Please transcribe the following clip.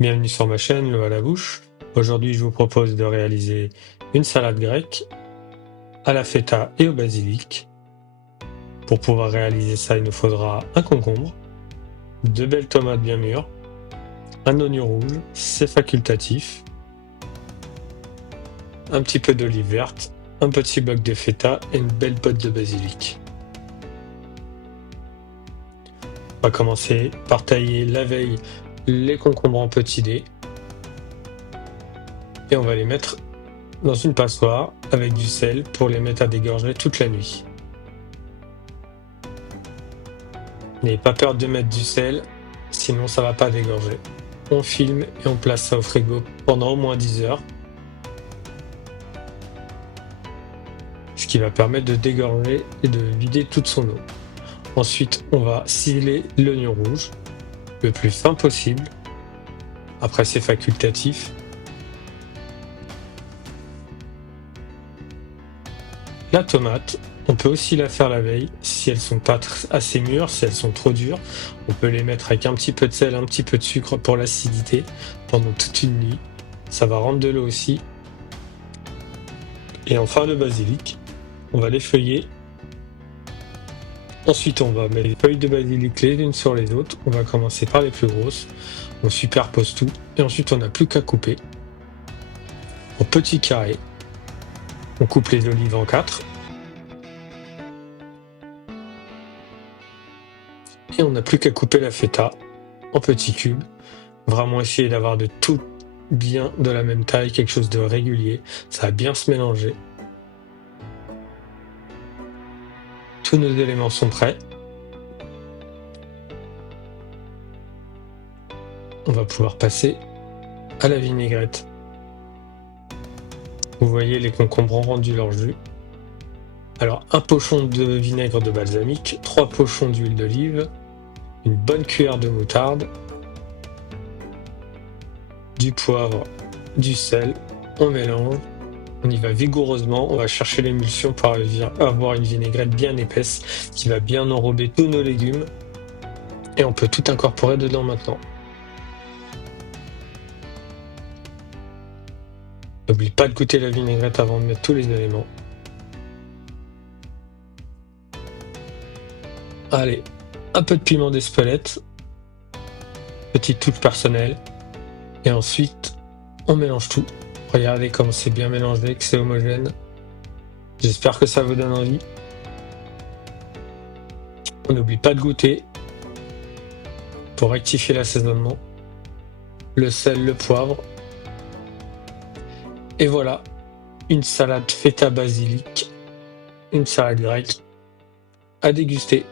Bienvenue sur ma chaîne, l'eau à la bouche. Aujourd'hui, je vous propose de réaliser une salade grecque à la feta et au basilic. Pour pouvoir réaliser ça, il nous faudra un concombre, deux belles tomates bien mûres, un oignon rouge, c'est facultatif, un petit peu d'olive verte, un petit bloc de feta et une belle potte de basilic. On va commencer par tailler la veille les concombres en petits dés et on va les mettre dans une passoire avec du sel pour les mettre à dégorger toute la nuit. N'ayez pas peur de mettre du sel, sinon ça va pas dégorger. On filme et on place ça au frigo pendant au moins 10 heures, ce qui va permettre de dégorger et de vider toute son eau. Ensuite, on va ciseler l'oignon rouge le plus fin possible. Après, c'est facultatif. La tomate, on peut aussi la faire la veille si elles sont pas assez mûres, si elles sont trop dures. On peut les mettre avec un petit peu de sel, un petit peu de sucre pour l'acidité pendant toute une nuit. Ça va rendre de l'eau aussi. Et enfin le basilic, on va l'effeuiller. Ensuite, on va mettre les feuilles de basilic les unes sur les autres. On va commencer par les plus grosses. On superpose tout. Et ensuite, on n'a plus qu'à couper en petits carrés. On coupe les olives en 4. Et on n'a plus qu'à couper la feta en petits cubes. Vraiment essayer d'avoir de tout bien de la même taille, quelque chose de régulier. Ça va bien se mélanger. Tous nos éléments sont prêts. On va pouvoir passer à la vinaigrette. Vous voyez, les concombres ont rendu leur jus. Alors, un pochon de vinaigre de balsamique, 3 pochons d'huile d'olive, une bonne cuillère de moutarde, du poivre, du sel, on mélange, on y va vigoureusement, on va chercher l'émulsion pour avoir une vinaigrette bien épaisse qui va bien enrober tous nos légumes et on peut tout incorporer dedans maintenant. N'oublie pas de goûter la vinaigrette avant de mettre tous les éléments. Allez, un peu de piment d'Espelette, petite touche personnelle, et ensuite on mélange tout. Regardez comme c'est bien mélangé, que c'est homogène. J'espère que ça vous donne envie. On n'oublie pas de goûter pour rectifier l'assaisonnement. Le sel, le poivre. Et voilà, une salade feta basilic, une salade grecque à déguster.